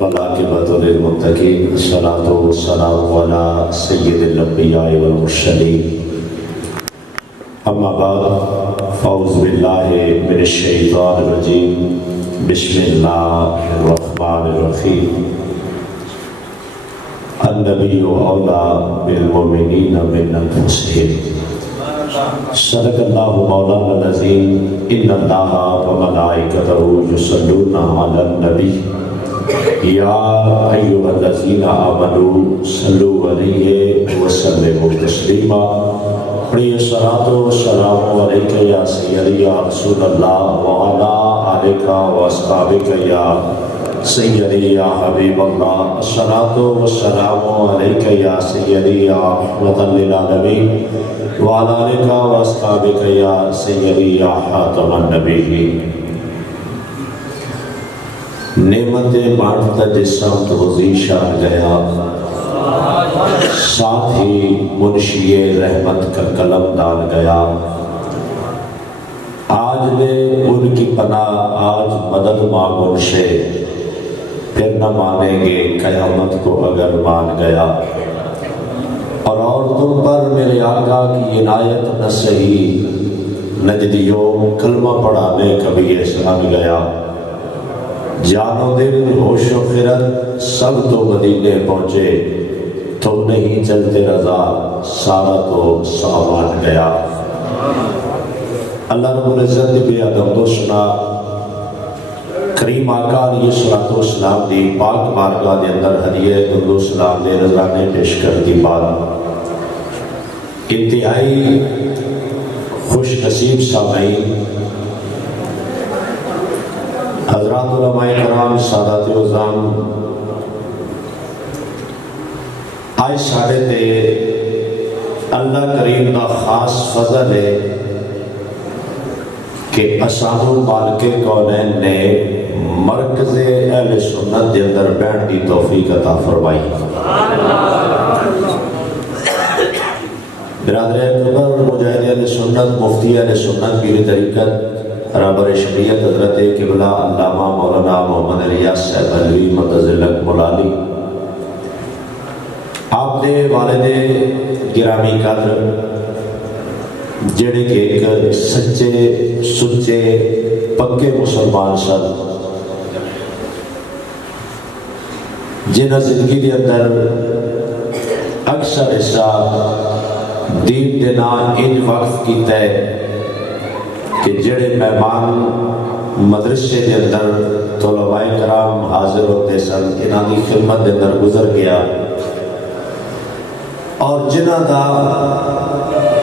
والعاقبۃ للمتقین الصلاۃ والسلام علی سید الانبیاء والمرسلین اما بعد فاعوذ باللہ من الشیطان الرجیم بسم اللہ الرحمن الرحیم النبی اولیٰ بالمؤمنین من انفسہم صدق اللہ مولانا العظیم ان اللہ وملائکتہ یصلون علی النبی یا ایھا الذین آمنوا صلوا علیہ وسلموا تسلیما پڑھیے صلاۃ و سلام علیک یا سیدی یا رسول اللہ وعلی آلک و اصحابک یا سیدی یا حبیب اللہ صلاۃ و سلام علیک یا سیدی یا رحمۃ للعالمین وعلی آلک و اصحابک یا سیدی یا خاتم النبیین۔ نعمت بانٹتا جسم توزی شاہ گیا، ساتھ ہی منشی رحمت کا قلم ڈال گیا۔ آج نے ان کی پناہ آج مدد مانگ ان سے، پھر نہ مانیں گے قیامت کو اگر مان گیا۔ اور تم پر میرے آقا کی عنایت نہ سہی، نجدیوں کلمہ پڑھانے کبھی احسان گیا۔ جان و دل ہوش و خرد سب تو مدینے پہنچے، تم نہیں چلتے رضا سارا تو سامان گیا۔ اللہ رب العزت نے بے ادب و سنا کریم آقا علیہ الصلوۃ والسلام دی پاک بارگاہ دے اندر ہدیہ درود و سلام دے رضا نے پیش کر دی۔ بات انتہائی خوش نصیب سامعین، حضرات علماء کرام، سادات عظام، آج ساڑھے تے اللہ کریم کا خاص فضل ہے کہ اسانو مالک کونین نے مرکز اہل سنت دے اندر بیٹھ دی توفیق عطا فرمائی۔ برادر اکبر مجاہد اہل سنت، مفتی اہل سنت پیر طریقت رابر شریعت حضرت قبلہ علامہ مولانا محمد الیاس صاحب علوی متزلک مولالی، آپ دے والد گرامی قدر جڑے کہ ایک سچے سچے پکے مسلمان سن، جنہاں زندگی دے اندر اکثر حصہ دین دے نام ان وقف کیتا ہے کہ جڑے مہمان مدرسے دے اندر طلباء کرام حاضر ہوتے سن، انہاں دی خدمت دے اندر گزر گیا، اور جنہاں دا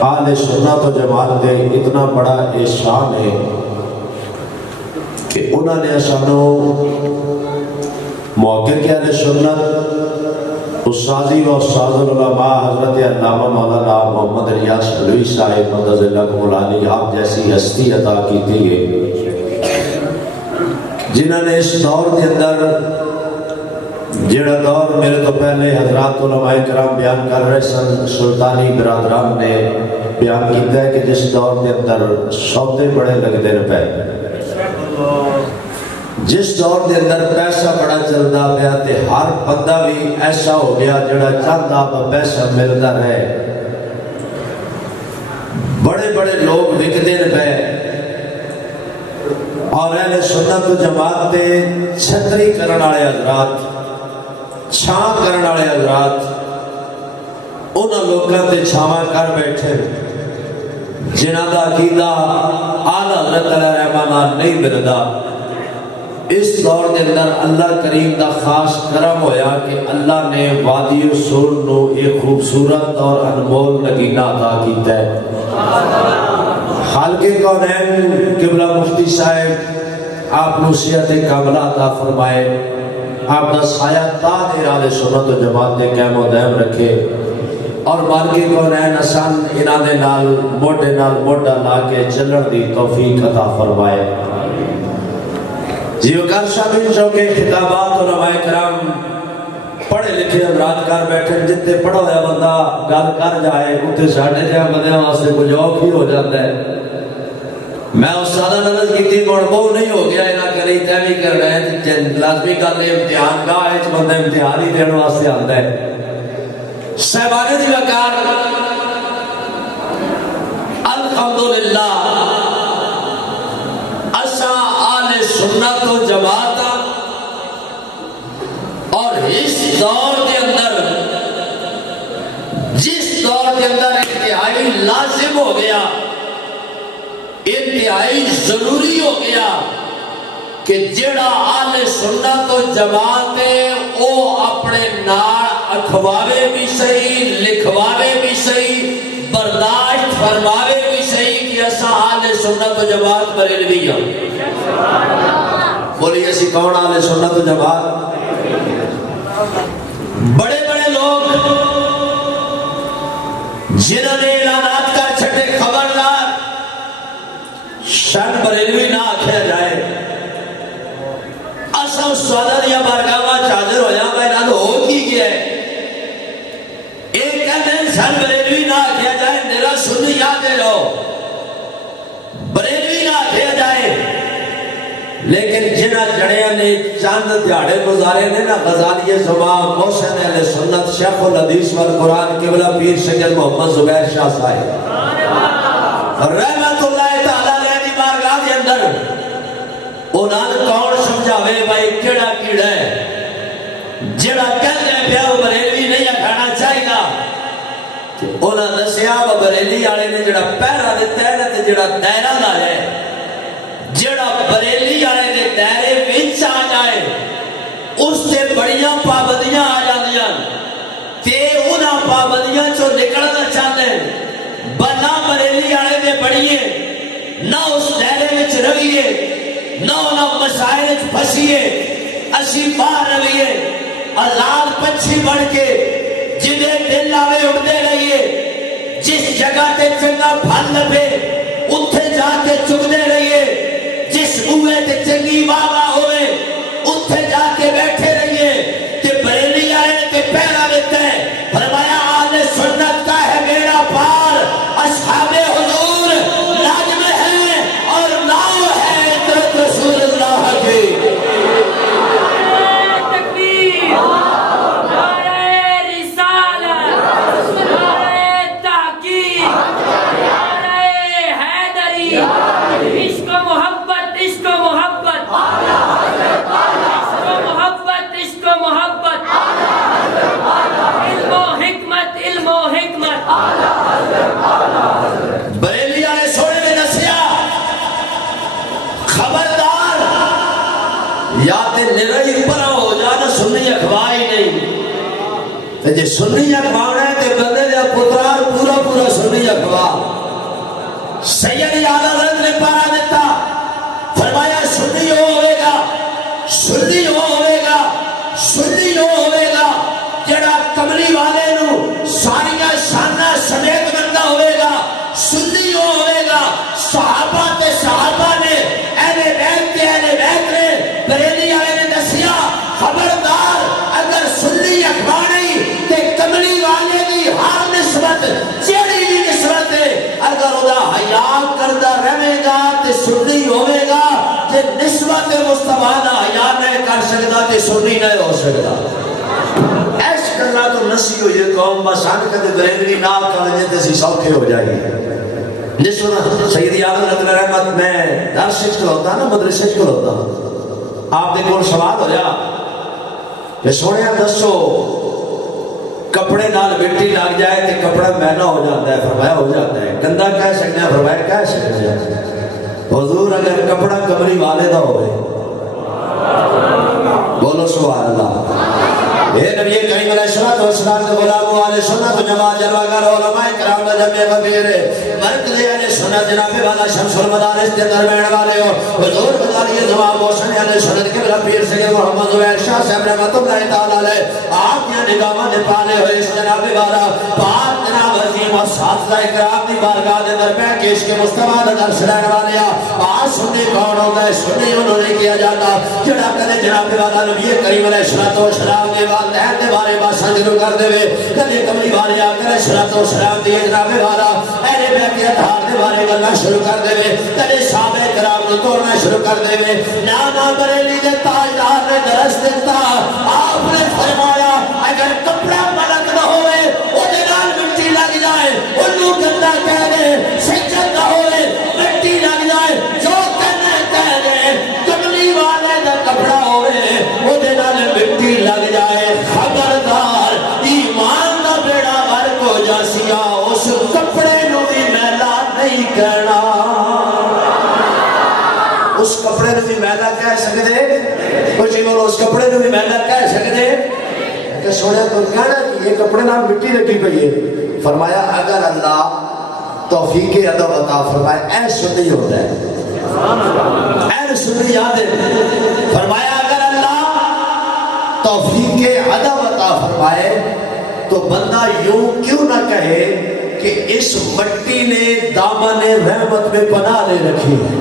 اہل سنت و جماعت دے اتنا بڑا احسان ہے کہ انہوں نے سانو محقق اہل سنت استاذی و استاذ العلماء حضرت علامہ مولانا محمد الیاس علوی صاحب متزلک مولالی آپ جیسی ہستی عطا کی تھی، جنہوں نے اس دور کے اندر جڑا دور میرے تو پہلے حضرات علماء کرام بیان کر رہے سن، سلطانی برادران نے بیان کیتا ہے کہ جس دور کے اندر سودے بڑے لگتے رہے، جس دور کے اندر پیسہ بڑا چلتا پیا تے ہر بندہ بھی ایسا ہو گیا جڑا چاہتا پیسہ ملتا رہے، بڑے بڑے لوگ وکتے پے، اور اہل سنت و جماعت دے چھتری کرن والے حضرات، چھاں کرن والے حضرات انہاں لوکاں تے چھاواں کر بیٹھے جنہاں دا عقیدہ اعلیٰ حضرت علیہ رحمانہ نہیں ملدا۔ اس دور کے اندر اللہ کریم دا خاص کرم ہویا کہ اللہ نے وادی سور نو ایک خوبصورت اور انمول نگینہ عطا کیتا ہے۔ خالق کونین قبلہ مفتی صاحب آپ نو صحت کاملہ عطا فرمائے، آپ دا سایہ تاج اہل سنت و جماعت دے قائم و دائم رکھے، اور مالک کونین آسان انہاں دے نال موڈے نال موڈا لا کے چلن دی توفیق عطا فرمائے۔ جیو کر شامل چوکے خطابات علماء کرام پڑھے لکھے حضرات کر بیٹھے، جتے پڑھا ہوا بندہ گل کر جائے اتنے ساڑھے جہاں بندیاں واسطے کچھ اوکھ ہی ہو جاتا ہے۔ میں استاد نظر کی مڑ بہو نہیں ہو گیا نہ کری تے بھی کر رہے ہیں لازمی گل امتحان گاہ ہے بندہ امتحان ہی دین واسطے آتا ہے صاحبان جی وقار الحمدللہ اسا آل سنت و جماعت اور اس دور کے اندر جس دور کے اندر انتہائی لازم ہو گیا انتہائی ضروری ہو گیا کہ جڑا آل سنت و جماعت ہے وہ اپنے نال اکھواوے بھی صحیح لکھواوے بھی صحیح برداشت فرماوے بھی صحیح کہ ایسا آل سنت و جماعت بریلوی ہوں بولیے اسی کون آل سنت و جماعت بڑے بڑے لوگ جنہوں نے اعلانات کر چھٹے خبردار شن بریلوی نہ آکھیا جائے اسا سوادہ دیا بارگاہ چادر ہویا میں نہ ہو کی گیا ہے ایک کہنے شن بریلوی نہ آکھیا جائے میرا سنی یادے رہو بریلوی نہ آکھیا جائے لیکن جنہ جڑیاں نے چاند دیاڑے گزارے نے نا غزالی زمان محسن اہل سنت شیخ الحدیث والقرآن قبلہ پیر سید محمد زبیر شاہ صاحب رحمت اللہ تعالیٰ علیہ دی بارگاہ دے اندر انہاں کون سمجھاوے بھائی کیڑا کیڑا ہے جڑا کہتے ہیں پیا وہ بریلوی نہیں کھانا چاہیے گا انہاں دسیا وہ بریلی والے نے جڑا پہرا دیتا ہے تے جڑا دائرہ دا ہے جڑا بریلی والے دے دائرے وچ آ جائے اس سے بڑیاں پابندیاں آ جاندیاں تے انہاں پابندیاں چوں نکلنا چاہتے ہیں بنا بریلی والے دے بڑیے نہ اس دائرے وچ رویے نہ انہاں مسائل وچ پھسیے اسی باہر رویے آزاد پچھی بڑھ کے جدے دل آوے اڑدے رہیے جس جگہ تے چنگا پھل لبے اتھے جا کے چگدے رہیے جس اوے تے چنگی واہ ہوئے اتھے جا کے بیٹھے رہیے کہ بریلی آئے تے پہلا دیتا ہے فرمایا آل سنت کا ہے میرا پار اصحاب حضور لاجم ہے اور ناؤ ہے طرف رسول اللہ کی تکبیر نعرہ رسالت نعرہ تحقیق نعرہ حیدری عشق و محبت عشق و محبت عشق و محبت علم و حکمت علم و حکمت بریلی آنے سوڑے میں نسیا خبردار یا تے نرائی پرا ہو جانا سنی اخواہ ہی نہیں تے جے سنی اخواہ ہے تے بندے دیا پترار پورا پورا سنی اخواہ سید یاد حضرت نے پارا دیتا فرمایا سنی ہو ہوئے گا سنی ہو ہوئے گا سنی ہو ہوئے گا جڑا کملی والے نو ساریاں شانہ سمیت بندہ ہوئے گا سنی ہو ہوئے گا صحابہ تے صحابہ نے اہل بیت نے بریلی والے نے دسیا خبردار اگر سنی اخباری تے کملی والے دی ہر نسبت جیڑی بھی نسبت ہے اگر وہ حیا کردہ رہے گا تے سنی ہوئے گا کہ نسبت مصطفیٰ دا حیا نہیں کر سکتا تے سنی نہیں ہو سکتا ایس کرنا تو نسی ہو یہ قوم بس آن کہتے بریلوی نام کا وجہ تے سی سوکھے ہو جائے گی نسونا سیدی آدم رضی اللہ رحمت میں درس شکل ہوتا نا مدرس شکل ہوتا آپ نے کون سوال ہو جا کہ سوڑے دسو کپڑے نال مٹی لگ جائے کہ کپڑا مہنگا ہو جاتا ہے فرمایا ہو جاتا ہے گندہ کہہ سکتے ہیں فرمایا کہہ سکتے ہیں حضور اگر کپڑا کمری والے دا ہوئے بولو سبحان اللہ اے نبی کریم علیہ السلام کے غلام والے سنت جماعت جلوگر علماء کرام دا جمع غفیر مرکز اہل سنت جناب والا شمس المدارس دے درمیان والے ہو حضور غزالی زمان محسن اہل سنت کے بلا پیر سید محمد زبیر شاہ صاحب رحمت اللہ تعالی علیہ آپ کے نگاہ نے پالے ہوئے اس جناب والا پاک جناب عظیم عالم اور اساتذہ کرام دی بارگاہ دے اندر بیٹھ کے عشق مصطفیٰ دا درس لینے والے آ سنی کون ہوتا ہے؟ سنی انہوں نے کیا جاتا جڑا کدے جناب والا نبی کریم علیہ الصلوۃ والسلام دے والدین دے بارے باتاں شروع کر دے کدے کملی والے آ کے الصلوۃ والسلام دی جناب والا اہل بیت کے اطہار دے بارے گلاں شروع کر دے کدے صحابہ کرام نو توڑنا شروع کر دے نانا بریلی دے تاجدار نے درس دیتا آپ نے فرمایا اگر کپڑا ملک نہ ہوئے او دے نال مٹی لگ جائے اونوں گندا کہہ دے سجد نہ ہوئے مٹی لگ جائے جو کہنا کہہ دے کملی والے دا کپڑا ہوئے او دے نال مٹی لگ جائے خبردار ایمان دا بیڑا غرق ہو جاسیا اس کپڑے نو بھی میلا نہیں کرنا اس کپڑے نو بھی میلا کہہ سکتے کچھ بولو اس کپڑے نو بھی میلا کہہ سکتے کہ سونے تو کہنا کہ یہ کپڑے نام مٹی لگی پئی ہے فرمایا اگر اللہ توفیق ادب عطا فرمائے اے سنی ہوتا ہے اے سنی یاد ہے فرمایا اگر اللہ توفیق ادب عطا فرمائے تو بندہ یوں کیوں نہ کہے کہ اس مٹی نے دامن رحمت میں پناہ لے رکھی ہے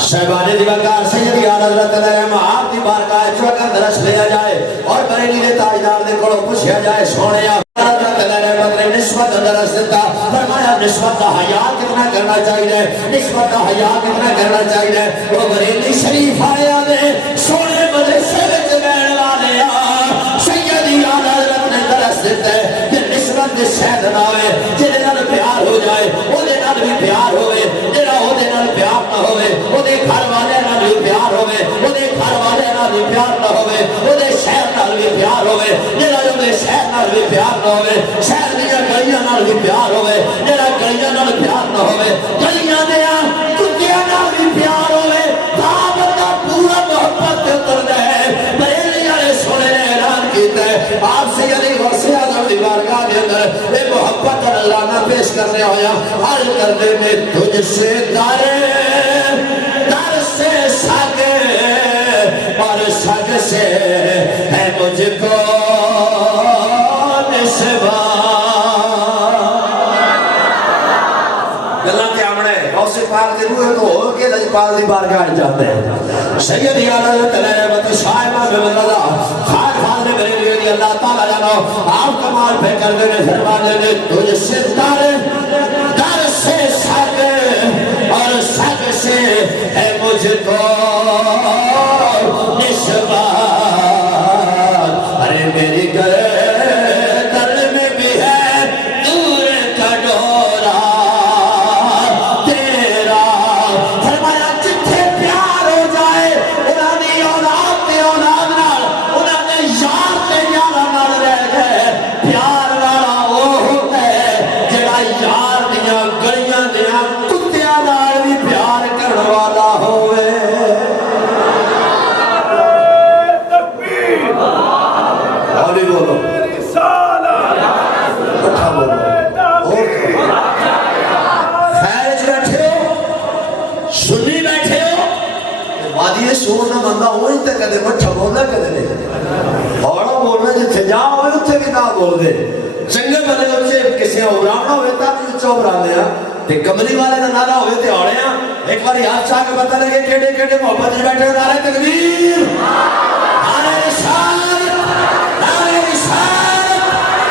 شہبان دیوکار سیدی آل حضرت علیہ آپ دی بارگاہ چوکر درس لیا جائے اور بریلی دے تاجدار دے کڑو پوچھیا جائے سونے حضرت علیہ نے نسبت درس دیتا فرمایا نسبت دا حیاء کتنا کرنا چاہیے نسبت دا حیاء کتنا کرنا چاہیے وہ بریلی شریف آیا دے سونے مدرسے وچ بیٹھ والے سیدی آل حضرت نے درس دیتا ہے کہ نسبت دے شہد نہ ہوئے جے نال پیار ہو جائے او دے نال بھی پیار ہوئے جڑا او دے نال پیار نہ ہوئے او دے گھر والے نال بھی پیار ہوئے او دے گھر والے نال بھی پیار نہ ہوئے او دے شہر نال بھی پیار ہوئے جڑا او دے شہر نال بھی پیار نہ ہوئے شہر دیاں گلیاں نال بھی پیار ہوئے جڑا گلیاں نال پیار نہ ہوئے گلیاں دیاں کتیاں نال بھی پیار ہوئے تا بندہ پورا محبت تے اتردا ہے بریلی والے سونے نے اعلان کیتا ہے آپ سے علی غوث اعظم دی بارگاہ دے اندر اے محبت اللہ نہ پیش کرنے ہویا عرض کرنے میں تجھ سے در سے ساگے اور ساگ سے ہے مجھ کو نسبت گلہ کے آمنے غوث پاک دی روح کو ہو کے لجپال دی بارگاہ جاتے ہیں سیدی عالت علیہ رحمت صاحبہ بے مدلہ خار خال نے بریلی رضی اللہ تعالیٰ جانو آپ کمال پہ کر دینے فرمانے میں تجھ سے در سے ساگے اور ساگ سے ہے مجھ کو نسبت ارے میری گردن میں بھی ہے دور کا ڈورا تیرا فرمایا جتھے پیار ہو جائے انہاں دی اولاد تے اولاد نال انہاں دے یار تے یاراں نال رہ گئے پیار والا وہ ہوتا ہے جڑا یار دیاں گلیاں دیاں کتیاں نال بھی پیار کرن والا ہوئے علی بولو اٹھا بولو خیر جو بیٹھے ہو سنی بیٹھے ہو وادی سورنا بندہ ہوئی تے کدے مٹھا بولنا کدے نہیں اور بولنا جتھے جا ہوئے اتھے بھی نہ بول دے چنگے بلے اچھے کسی اورانا ہوئے تا بھی اچھا اورانے ہیں تے کملی والے نہ نارا ہوئے تے آڑے ہیں ایک باری ہاتھ چاہ کے بتا لگے کیڑے کیڑے محبت جو بیٹھے نعرہ تکبیر نعرہ رسالت نعرہ رسالت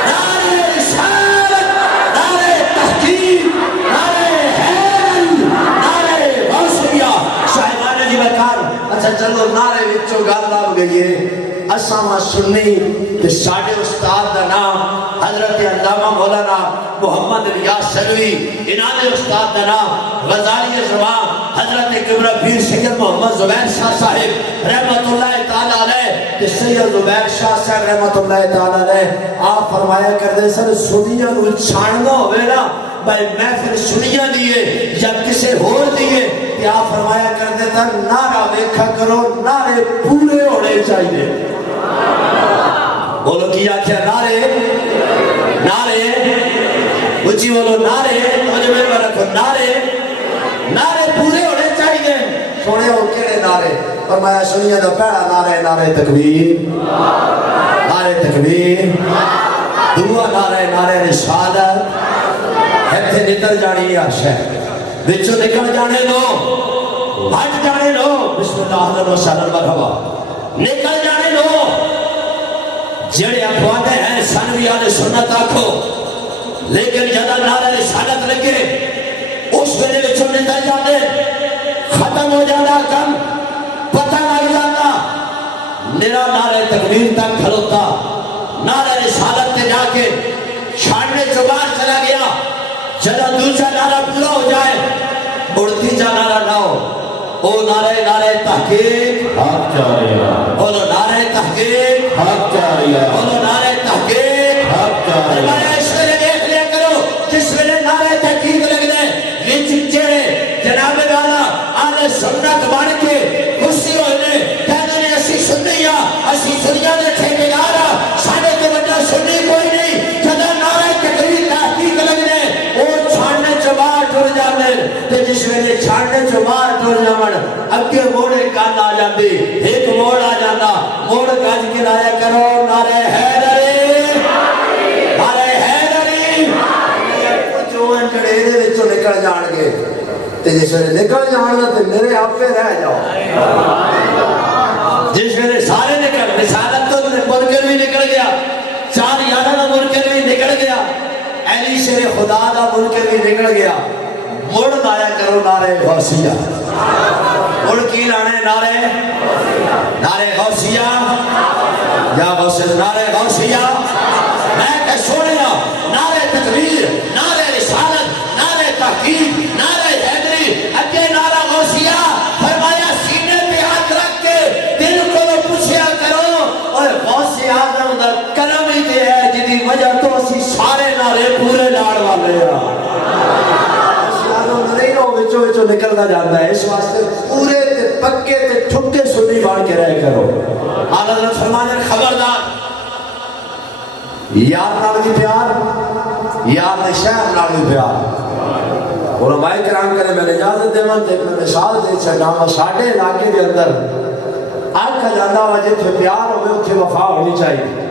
نعرہ رسالت نعرہ تحقیق نعرہ حیل نعرہ غوثیہ شاہدان جی بکار اچھا چلو نعرہ وچوں گل آ گئی ہے اساں سنی تے ساڈے استاد دا نام حضرت علامہ مولانا محمد ریاض سلوی انہاں دے استاد دا نام غزالی زبان حضرت کبرا پیر سید محمد زبیر شاہ صاحب رحمت اللہ تعالی علیہ تے سید زبیر شاہ صاحب رحمت اللہ تعالی علیہ آپ فرمایا کردے سن سنیاں نو چھاننا ہوئے نا بھائی محفل سنیاں دیئے یا کسے ہور دیئے تے آپ فرمایا کردے تھا نعرہ دیکھا کرو نعرے پورے ہونے چاہیے بولو کیا کیا نعرے نعرے اچھی بولو نعرے مجھے میرے بارے رکھو نعرے پورے ہونے چاہیے سونے ہو کیڑے نعرے فرمایا سنیے دا پہلا نعرے نعرے تکبیر نعرے تکبیر دعا نعرہ نعرہ رسالت ایتھے نکل جانی آشا بچوں نکل جانے دو ہٹ جانے دو بسم اللہ الرحمن الرحیم مرحبا نکل جانے دو جڑے افواہے ہیں سنوی آل سنت آکھو لیکن جدا نعرہ رسالت لگے اس ویلے بچوں نکل جانے ختم ہو جانا کم پتہ لگ جانا میرا نعرہ تکبیر تک کھلوتا نعرہ رسالت تے جا کے چھاڑنے سے باہر چلا گیا جدا دوسرا نعرہ پورا ہو جائے اور تیسرا نعرہ نہ ہو او نعرہ تحقیق حق جاریہ او نعرہ تحقیق حق جاریہ او نعرہ تحقیق حق جاریہ ہمارے اس ویلے دیکھ لیا کرو جس ویلے نعرہ تحقیق لگ دے وچ چڑے جناب والا آل سنت بن کے خوشی ہوئے کہنے نے اسی سنیا اسی سنیا دے ٹھیکیدار ساڈے تے بڑا سنی کوئی نہیں جدا نعرہ تکبیر تحقیق لگ دے او چھاڑنے چ باہر ٹر جاندے تے جس ویلے چھاڑنے چ باہر ٹر جاون اگے موڑے گل آ جاندی ایک موڑ آ جاندا موڑ گج کے لایا کرو نعرہ حیدری نعرہ حیدری جو انجڑے دے وچوں نکل جان گے تے جس ویلے نکل جان تے میرے آپے رہ جاؤ جس ویلے سارے نکل رسالت تو منکر بھی نکل گیا چار یارہ دا منکر بھی نکل گیا علی شیر خدا دا منکر بھی نکل گیا مڑ لایا کرو نعرہ غوثیہ مڑ کی لانے نعرہ غوثیہ یا غوثیہ نعرہ غوثیہ میں کہ سونیا نعرہ تکبیر نعرہ رسالت نعرہ تحقیق نعرہ حیدری اگے نعرہ غوثیہ فرمایا سینے پہ ہاتھ رکھ کے دل کو پوچھیا کرو اور غوث اعظم دا کلم ہی تے ہے جدی وجہ تو اسی سارے نعرے پورے لاڑ والے ہاں نہیں ہو وچوں وچوں نکلدا جاندا ہے اس واسطے پورے تے پکے تے ٹھٹے سنی بن کے رہ کرو اعلی حضرت فرمانے خبردار یار نال بھی پیار یار دے شہر نال بھی پیار علماء کرام کرے میں اجازت دیواں تے میں مثال دے چھڈاں ساڈے علاقے دے اندر آکھا جاندا وا جتھے پیار ہوے اوتھے وفا ہونی چاہیے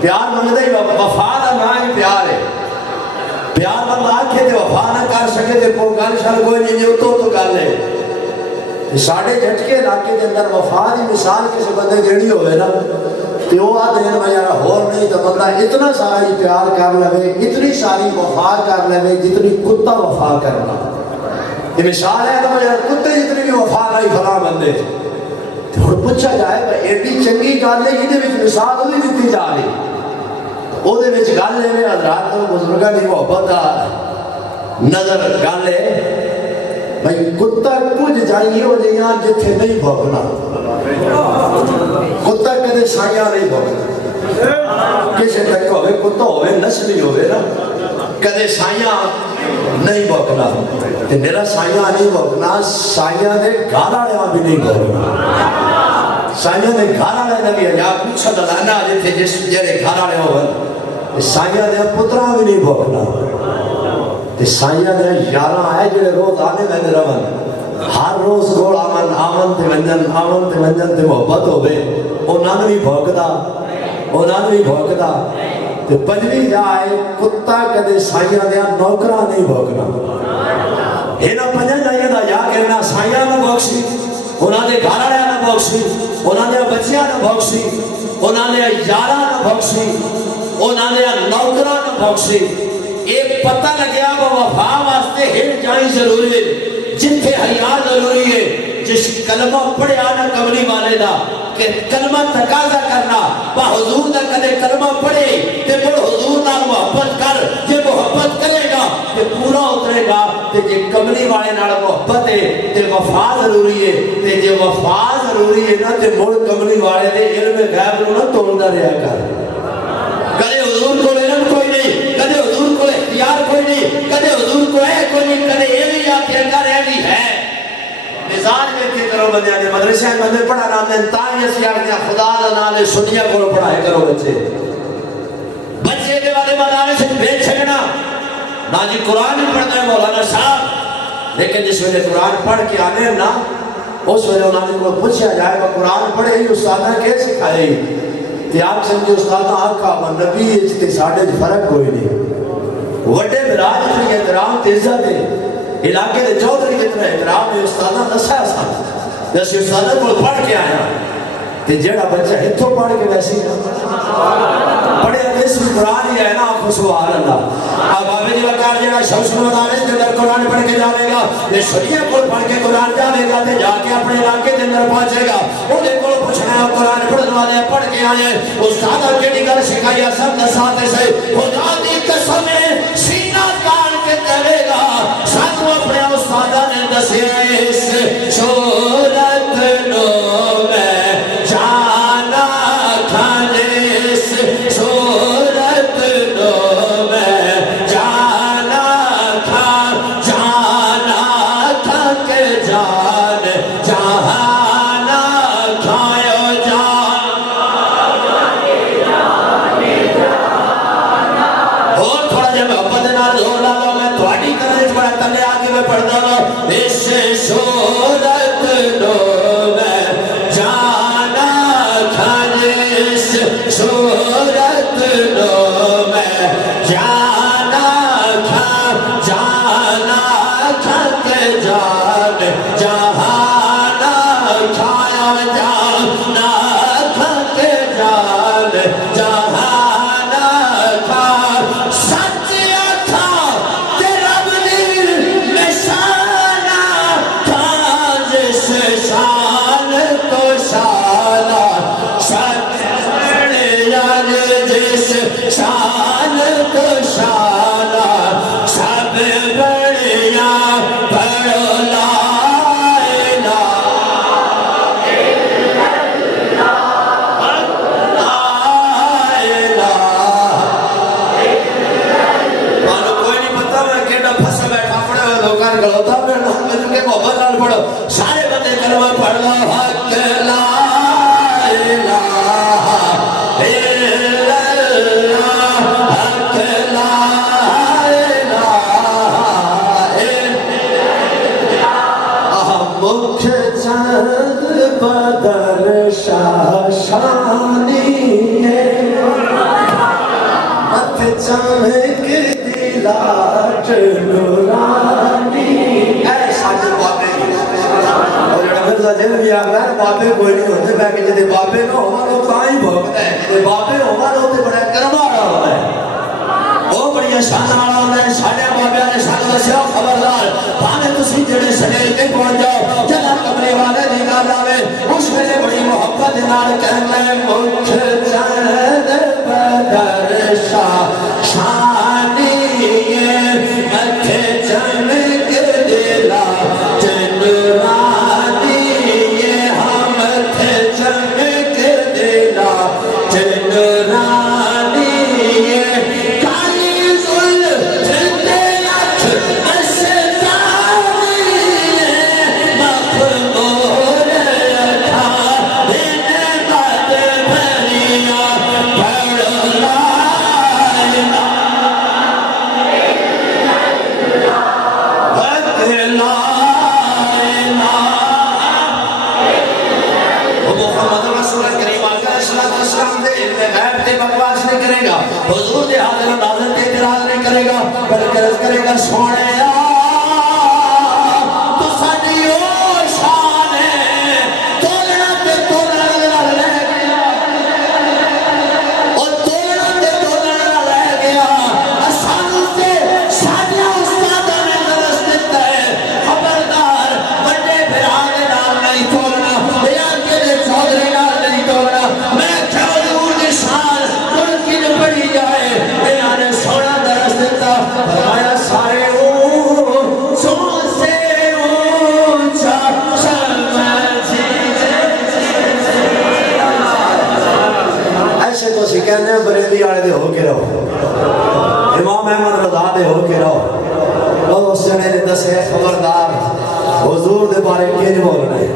پیار منگدا ہی وفا دا نام ہی پیار ہے پیار بندہ آکھے تے وفا نہ کر سکے تے کوئی گل شل کوئی نہیں جو تو گل ہے ساڈے جھٹکے علاقے دے اندر وفا دی مثال کسی بندے دینی ہوئے نا تے او آ دین میں یار ہور نہیں تے بندہ اتنا سارا ہی پیار کر لے اتنی ساری وفا کر لے جتنی کتا وفا کرنا یہ مثال ہے کہ یار کتے جتنی بھی وفا نہیں فلاں بندے تے ہن پوچھا جائے کہ ایڈی چنگی گل ہے جہدے وچ مثال وہی دتی جا رہی او دے وچ گل ہے حضرات بزرگاں دی محبت دا نظر گل ہے بھئی کتا کچھ جائیے ہو جائیاں جتھے نہیں بھوکنا کتا کدے سائیاں نہیں بھوکنا کسے تک ہوئے کتا ہوئے نسلی ہوئے نا کدے سائیاں نہیں بھوکنا تے میرا سائیاں نہیں بھوکنا سائیاں دے گالاڑیاں بھی نہیں بھوکنا سائیاں دے گالاڑیاں دا بھی یا کچھ دلانا جتھے جس جڑے گالاڑے ہوئے سائیاں دے پتراں بھی نہیں بھوکنا تے سائیاں دے یاراں ہے جڑے روز آنے میں رون ہر روز روڑ آمن تے منجن تے محبت ہوئے انہاں بھی بھوکدا تے پنجویں جائے کتا کدے سائیاں دے نوکراں نہیں بھوکنا انہاں پنجاں جائیاں دا یا کہنا سائیاں نہ بھوکسی انہاں دے گھر والے نہ بھوکسی انہاں دے بچیاں نہ بھوکسی انہاں دے یاراں نہ بھوکسی انہاں دے نوکراں نہ بھوکسی ایک پتہ لگیا وہ وفا واسطے ہن جائیں ضروری ہے جتھے حیا ضروری ہے جس کلمہ پڑھیا نا کملی والے دا کہ کلمہ تقاضا کرنا با حضور دا کدے کلمہ پڑھے تے پڑھ حضور نال محبت کر جے محبت کرے گا تے پورا اترے گا تے جے کملی والے نال محبت ہے تے وفا ضروری ہے تے جے وفا ضروری ہے نا تے مڑ کملی والے دے علم غیب نو نہ توڑدا رہیا کر کدے حضور کو علم کوئی نہیں کدے حضور کو اختیار کوئی نہیں کدے حضور کو ہے کوئی نہیں کدے یہ بھی یا کہ اگر ہے بھی ہے مزاج میں کہ کرو بندے نے مدرسے میں بندے پڑھا نام دیں تاں یہ سیاق دیا خدا دا نالے سنیا کو پڑھائے کرو بچے کے والے مدارس سے بھیج چھگنا نا جی قرآن بھی پڑھتا ہے مولانا صاحب لیکن جس ویلے قرآن پڑھ کے آنے نا اس ویلے انہوں نے پوچھا جائے کہ قرآن پڑھے ہی استادہ کیسے سکھائے تے آپ سمجھو استاد آقا و نبی تے ساڈے فرق کوئی نہیں وڈے براج کی احترام تے عزت ہے علاقے دے چودھری کتنا احترام ہے استاد دسیا ساتھ جس استاد کو پڑھ کے آیا تے جڑا بچہ اتھوں پڑھ کے ویسی پڑھے اس قرآن ہی ہے نا آپ کو سبحان اللہ اب آبے جی وقار جڑا شمس مدارس کے اندر قرآن پڑھ کے جانے گا یہ شریعہ کو پڑھ کے قرآن جانے گا تے جا کے اپنے علاقے کے اندر پہنچے گا انہیں کو پوچھنا ہے قرآن پڑھنے والے پڑھ کے آئے استاد اور کیڑی گل سکھائی سب دساتے سے خدا دی قسم سینہ کان کے کرے گا ساتھ اپنے استاد نے دسیا اس شہرت نو میں جانا کھانے اس شہرت نو میں جانا کھا کے جان جہانا کھایو جان اور تھوڑا جب محبت نال زور لا لو میں تھوڑی کرنے بڑا تلے آگے میں پڑھتا ہوں اس شہرت نو میں جانا کھانے اس شہرت نو میں جانا کھا کے جان جہانا کھایا جانا کھا کے جان جہانا کھا سچیا تھا تیرا بنیر نشانہ تھا جس شان کو شانہ یار جس شان کو شانہ سب بڑیا پڑھو لا الہ کوئی نہیں پتا میں کیڑا پھس بیٹھا پڑے ہوئے لوکاں گلوتا میں نام کے محبت نال پڑھو سارے بندے کلمہ پڑھ لو حق لا الہ الا اللہ حق لا الہ الا اللہ مکھ چند بدر شاشانی ہے مت چمک دلاٹ نورانی اے ساجد بابے اور جڑا مرزا جن بھی آگا ہے بابے کوئی نہیں ہوتے میں کہ جدے بابے نو ہمارا تائیں بھوکتا ہے جدے بابے ہمارا ہوتے بڑا کرما رہا ہوتا ہے وہ بڑی شان والا ہوتا ہے ساڑھے بابے نے سانو دسیا خبردار پانے تسی جڑے سڑے تے پہنچ جاؤ جدا کمرے والے دی گل آوے اس ویلے بڑی محبت نال کہنا ہے مکھ چند بدر شانی متھے چمک دلا چنورانی ہم متھے چمک دلا چنورانی کالی زلف تے اکھ مستانی مخمور اٹھا دن بد بھریا پڑھ لا حضور دے حاضر ناظر کے اعتراض نہیں کرے گا بلکہ عرض کرے گا سونے تو ساڈی او شان ہے تولنا تے تولنا لے گیا اور تولنا تے تولنا لے گیا سانو تے ساڈے استاداں نے درس دیتا ہے خبردار بڑے بھرا دے نال نہیں تولنا یا کے چودھری نال نہیں تولنا میں کیا حضور دی شان بڑی جائے میرا نے سونا درس دیتا فرمایا سارے اونچوں سے اونچا سمجھی ایسے تو سی کہنے ہیں بریلی آڑے دے ہو کے رہو امام احمد رضا دے ہو کے رہو اور اس جنے نے دسے خبردار حضور دے بارے کیج بولنے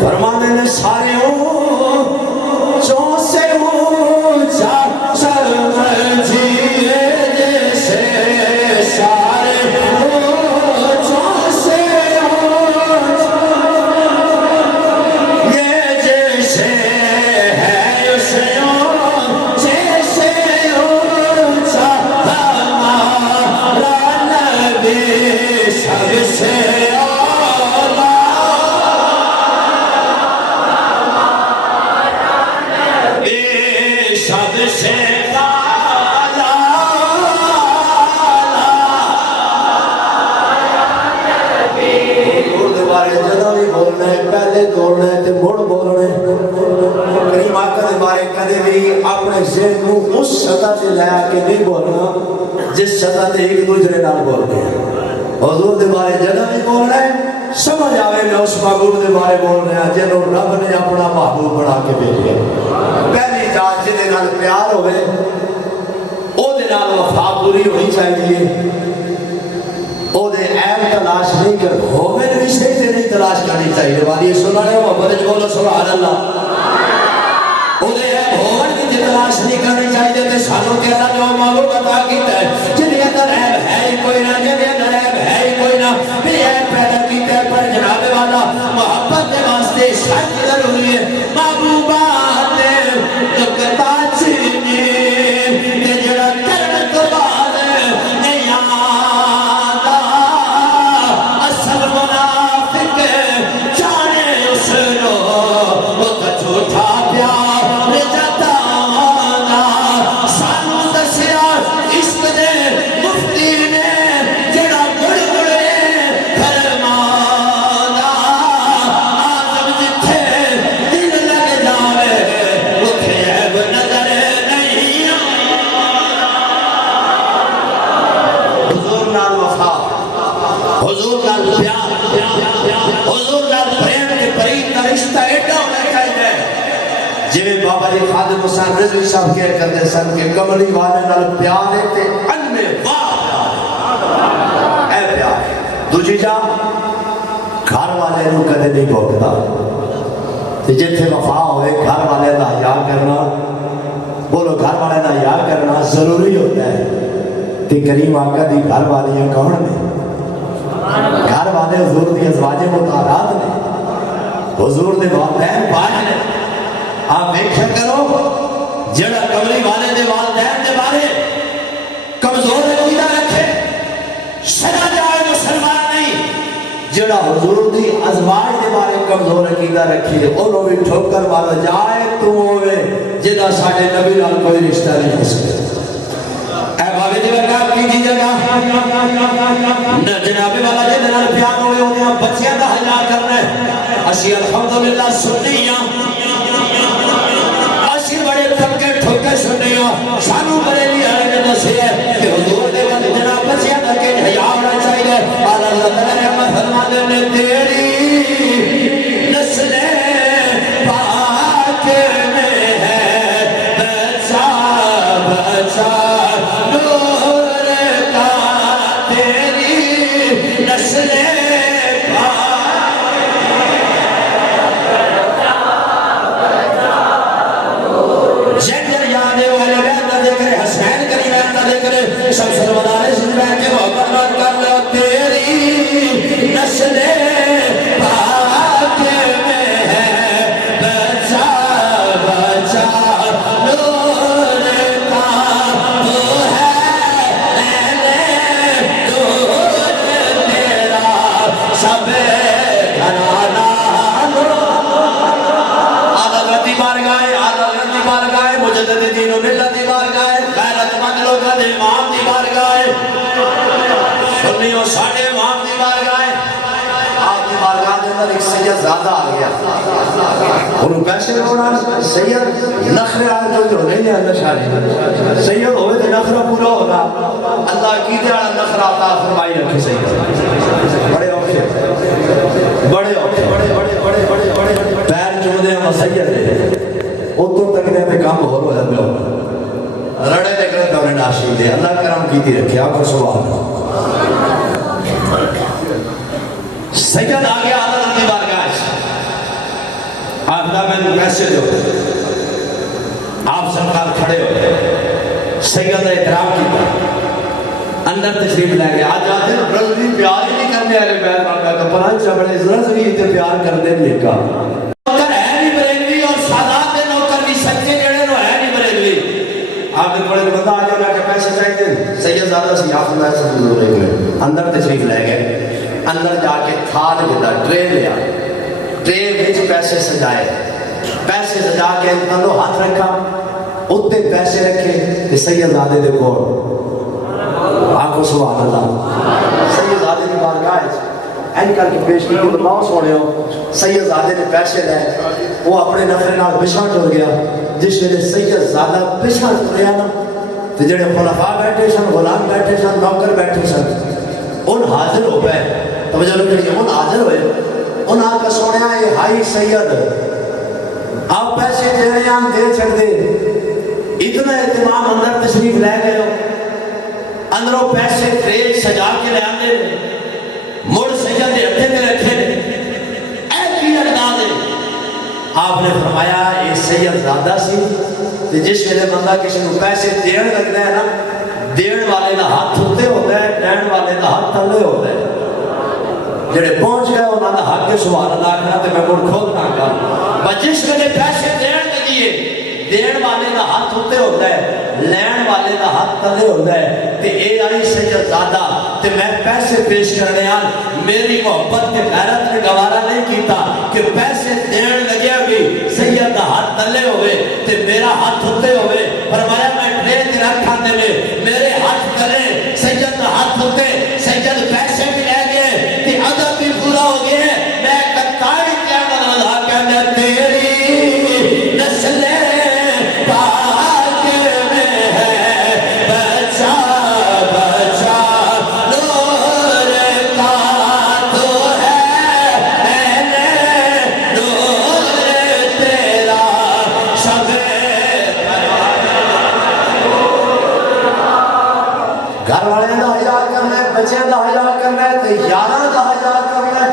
فرمانے نے سارے اونچوں سے اونچا سمجھیے جیسے سارے اونچوں سے اونچا یہ جیسے ہے اس سے بالا حضور دے بارے جدوں بھی بولنا ہے پہلے توڑنا ہے تے مڑ بولنا ہے کریم آقا دے بارے کدے بھی اپنے ذہن کو اس سطح تے لے کے نہیں بولنا جس سطح تے ایک دوسرے نال بولتے ہیں حضور دے بارے جدوں بھی بولنا ہے سمجھ آوے میں اس محبوب دے بارے بول رہا جنہوں رب نے اپنا محبوب بنا کے بھیجا پہلی جات جے نال پیار ہوئے او دے نال وفا پوری ہونی چاہیے او دے عیب تلاش نہیں کر ہومن بھی صحیح سے نہیں تلاش کرنی چاہیے والی سنا رہے ہو محبت بولو سبحان اللہ او دے عیب ہومن بھی تلاش نہیں کرنی چاہیے تے سانوں کے اللہ جو معلوم عطا کیتا ہے جنہیں اندر عیب ہے ہی کوئی نہ جنہیں اندر عیب ہے ہی کوئی نہ پھر عیب پیدا کیتا ہے پر جناب والا محبت کے واسطے شک ضروری ہے محبوبات لگتا چینے کہ جڑا کرن تو بعد نہیں آتا اصل منافق جانے اس رو وہ کا جھوٹا پیار جتانا سانو دسیا عشق دے مفتی نے جڑا گڑ گڑے فرمانا آدم جتھے دل لگ جاوے اتھے عیب نظر نہیں حضور نال وفا حضور نال پیار حضور نال پریم کے پرید کا رشتہ ایڈا ہونا چاہیے جویں بابا جی خادم حسین رضوی صاحب کہہ کرتے سن کہ کملی والے نال پیار ہے تے ان میں واہ اے پیار دوجی جا گھر والے نو کدے نہیں بھوکتا تے جتھے وفا ہوئے گھر والے دا حیا کرنا بولو گھر والے دا حیا کرنا ضروری ہوتا ہے تے کریم آقا دی گھر والیاں کون نے گھر والے حضور دی ازواج مطہرات نے حضور دے والدین پاک نے آپ دیکھا کرو جڑا کملی والے دے والدین دے بارے کمزور عقیدہ رکھے سدا جائے مسلمان نہیں جڑا حضور دی ازواج دے بارے کمزور عقیدہ رکھی انہوں بھی ٹھوکر والا جائے تم ہوئے جدا ساڑھے نبی نال کوئی رشتہ نہیں ہو سکے اے بابے دی برکات کیجی جگہ جنابی والا جے نال پیار ہوئے ہوتے ہیں بچیاں دا حیا کرنا ہے اسی الحمدللہ سنیاں اسی بڑے پکے ٹھوکے سنیاں سانو بڑے لئے آنے دسے ہے کہ حضور دے بند جناب بچیاں دا کہ حیا ہونا چاہیے اللہ تعالیٰ نے احمد فرما دینے تیری نسل پاک میں ہے بچہ بچہ نور کا تیری نسل شمس المدارس میں کہ محبت کر لو تیری نسل پاک میں ہے بچہ بچہ نور کا وہ ہے نور تیرا سب گھرانا عدالت دی بارگاہ عدالت دی بارگاہ مجدد دین و ملت دی بارگاہ لوگاں دے امام دی بارگاہ سنیو ساڑھے امام دی بارگاہ آپ دی بارگاہ دے اندر ایک سید زیادہ آ گیا انہوں پیسے رونا سید نخرے آئے تو جو نہیں ہے اللہ شاہی سید ہوئے تو نخرہ پورا ہوگا اللہ کی دیارہ نخرہ عطا فرمائی رکھے سید بڑے اوکے بڑے اوکے پیر چودے ہم سید ہے اتوں تک نے پہ کام ہو رہا ہے رڑے نکلے تو انہیں ناشید ہے اللہ کرم کیتی رکھے آپ کو سبحان سید آگے عدالت کی بارگاہ آدھا میں پیسے دو آپ سرکار کھڑے ہو سید احترام کیتا اندر تشریف لے گئے آج آتے ہیں رضوی پیار ہی نہیں کرنے والے بیر مانگا کہ پرانچ چبڑے رضوی تے پیار کر دے لے کا آپ نے بڑے بندہ آگے میں کہ پیسے چاہیے سید زیادہ سی آپ اللہ سے حضور ہے اندر تشریف لے گئے اندر جا کے تھال گدا ٹرے لیا ٹرے وچ پیسے سجائے پیسے سجا کے اندر ہاتھ رکھا اتنے پیسے رکھے کہ سیدزادے دے کول آنکھو سبحان اللہ سیدزادے دی بارگاہ این کر کے پیش کی کہ ماں سونے ہو سیدزادے نے پیسے لے وہ اپنے نفر نال پچھا ٹر گیا جس ویلے سیدزادہ پچھا ٹریا نا تو جڑے خلفاء بیٹھے سن غلام بیٹھے سن نوکر بیٹھے سن ان حاضر ہو گئے توجہ رکھیں ان حاضر ہوئے ان آقا سونے آئے ہائی سید آپ پیسے دے رہے ہیں ہم دے چھڑ دے اتنا اہتمام اندر تشریف لے گئے ہو اندروں پیسے ٹریج سجا کے لے آتے مڑ سید دے ہتھے میں رکھے اے کی انداز ہے آپ نے فرمایا یہ سید زیادہ سی کہ جس ویلے بندہ کسی کو پیسے دین لگتا ہے نا دین والے دا ہاتھ ہوتے ہوتا ہے دین والے دا ہاتھ تھلے ہوتا ہے جڑے پہنچ گئے انہوں نے حق کے سوال اللہ کرنا تو میں مڑ کھود نہ کر بجس ویلے پیسے دین لگیے دین والے دا ہاتھ ہوتے ہوتا ہے لین والے دا ہاتھ تلے ہوتا ہے تے اے آئی سید زیادہ تے میں پیسے پیش کرنے آن میری محبت کے غیرت نے گوارا نہیں کیتا کہ پیسے دین لگیا بھی سید دا ہاتھ تلے ہوئے تے میرا ہاتھ ہوتے ہوئے فرمایا میں ٹرین رکھا دے لے میرے ہاتھ تلے سید دا ہاتھ ہوتے سید پیسے بھی لے گئے تے عدد بھی پورا ہو گئے میں کتائی کیا نظر کہنے تیری نسلیں گھر والے دا حیا کرنا ہے بچے دا حیا کرنا ہے تے یاراں دا حیا کرنا ہے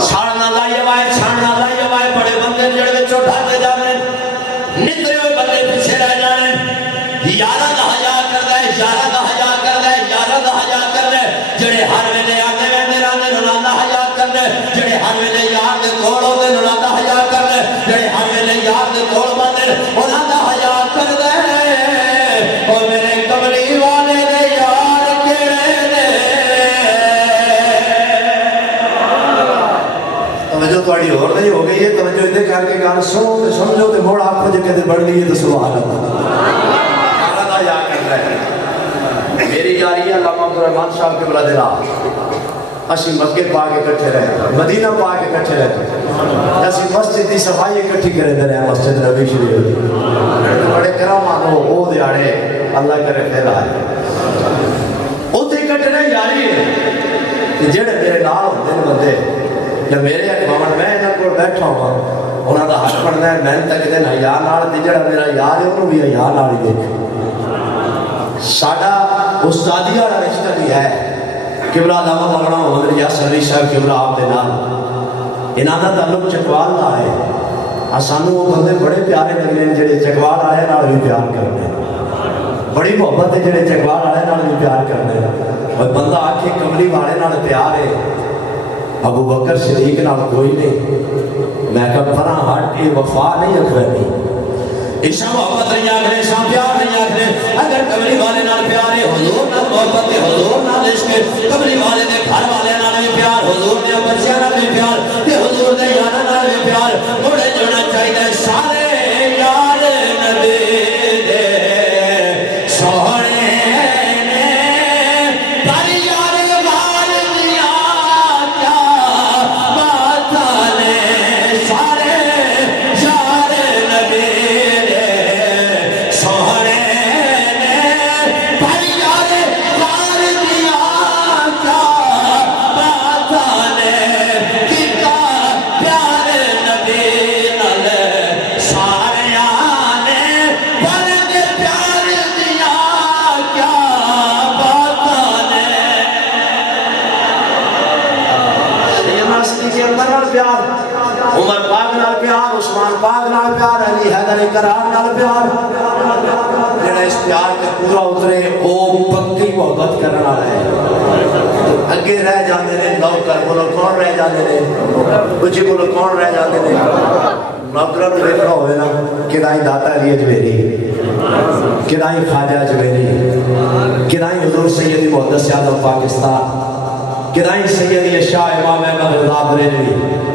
چھڑنا لائے وائے چھڑنا لائے وائے بڑے بندے جڑے وچوں ڈھاتے جانے نکلے ہوئے بندے پیچھے رہ جانے یاراں دا حیا کرنا ہے یاراں دا حیا کرنا ہے یاراں دا حیا کرنا ہے جڑے ہر ویلے آندے ویندے رہندے انہاں دا حیا کرنا ہے جڑے ہر ویلے یار دے کول ہوندے انہاں دا حیا کرنا ہے جڑے ہر ویلے یار دے کول بندے انہاں دا حیا کرنا ہے او میرے کملی والے توجہ تھوڑی اور نہیں ہو گئی ہے توجہ ادھر کر کے گان سنو تے سمجھو تے موڑ آپ کو جو کہتے بڑھ گئی ہے تو سبحان اللہ اللہ یا کر رہے ہیں میری یاری ہے علامہ عبدالرحمن صاحب کے بلا دلا اسی مکے پا کے کٹھے رہے مدینہ پا کے کٹھے رہے اسی مسجد دی صفائی اکٹھی کرے دے رہے مسجد نبی شریف بڑے کرام آنو او دیاڑے اللہ کرے پھیلا ہے اوتے کٹھے یاری ہے جڑے میرے نال ہوندے بندے جب میرے اکبر میں انہاں کو بیٹھا ہوں انہاں دا حق بننا ہے میں تک دن حیا نال تے جڑا میرا یار ہے انہوں بھی حیا نال ہی دیکھ ساڈا استادی والا رشتہ بھی ہے قبلہ علامہ مولانا محمد ریاض علی صاحب قبلہ آپ دے نال انہاں دا تعلق چکوال نال ہے سانو وہ بندے بڑے پیارے لگنے جڑے چکوال آئے نال بھی پیار کرنے بڑی محبت ہے جڑے چکوال آئے نال بھی پیار کرنے اور بندہ آکھے کملی والے نال پیار ہے ابو بکر صدیق نال کوئی نہیں میں کہا پرا ہٹ یہ وفا نہیں اکھرنی عشا محبت نہیں آکھنے شاہ پیار نہیں آکھنے اگر کملی والے نال پیار ہے حضور نال محبت ہے حضور نال عشق کملی والے دے گھر والے نال بھی پیار حضور دے بچیاں نال بھی پیار تے حضور دے یاراں نال بھی پیار مڑے جوڑنا چاہیے سارے یار نبی دے سوہنے عمر پاک نال پیار عثمان پاک نال پیار علی حیدر کرام نال پیار جڑا اس پیار کے پورا اترے او پکی محبت کرنے والا ہے اگے رہ جاندے نے نوکر بولو کون رہ جاندے نے کچھ بولو کون رہ جاندے نے نوکر نو دیکھنا ہوئے نا کدائی داتا علی اجمیری کدائی خواجہ اجمیری کدائی حضور سیدی محدث اعظم پاکستان کدائی سیدی شاہ امام احمد رضا بریلوی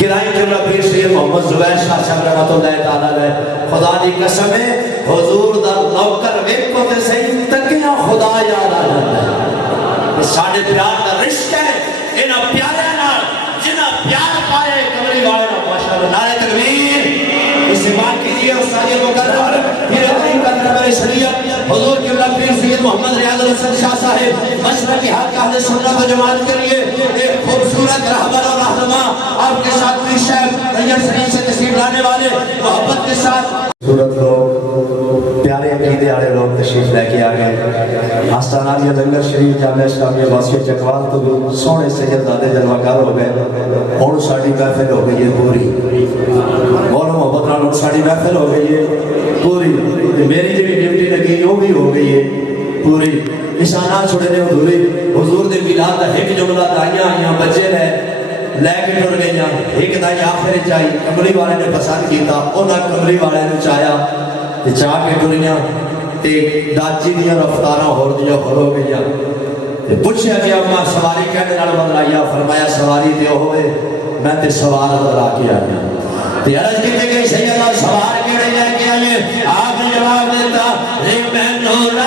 کرائیں قبلہ پیر سید محمد زبیر شاہ صاحب رحمۃ اللہ تعالیٰ علیہ خدا دی قسم ہے حضور دا نوکر ویکھو تے صحیح تکیاں خدا یاد آ جاتا ہے ساڈے پیار دا رشتہ ہے انہاں پیاریاں نال جنہاں پیار پائے کملی والے نال ماشاءاللہ نعرہ تکبیر استعمال کیجئے استاد مقرر پھر اپنی قدر شریعت حضور قبلہ پیر سید محمد ریاض الحسن شاہ صاحب مشرقی حق اہل سنت و جماعت کے لیے ایک خوبصورت رہبر اور رہنما آپ کے ساتھ پیر صاحب ریاض شریف سے تشریف لانے والے محبت کے ساتھ خوبصورت لوگ پیارے عقیدے والے لوگ تشریف لے کے آ گئے آستانہ یہ لنگر شریف جامعہ اسلامیہ واسطے چکوال تو بھی سونے سیدزادے جلوہ ہو گئے اور ساڑی محفل ہو گئی ہے پوری اور محبت نال ساڑی محفل ہو گئی ہے پوری میری جو ڈیوٹی لگی وہ بھی ہو گئی ہے پوری نشانات چھوڑے نے حضور دے میلاد دا ایک جملہ دائیاں آئیاں بچے رہے لے کے ٹر گئیاں ایک دائی آخر چاہی کملی والے نے پسند کیتا انہاں کملی والے نے چاہیا تے چاہ کے ٹریاں تے ڈاچی دیاں رفتاراں ہور دیاں ہو گئیاں تے پوچھیا کہ اما سواری کہنے نال بدلایا فرمایا سواری تے ہوئے میں تے سوار بدلا کے آیا تے عرض کی گئی سیدہ سوار کیڑے لے کے آئے آپ نے جواب دیتا رے میں نور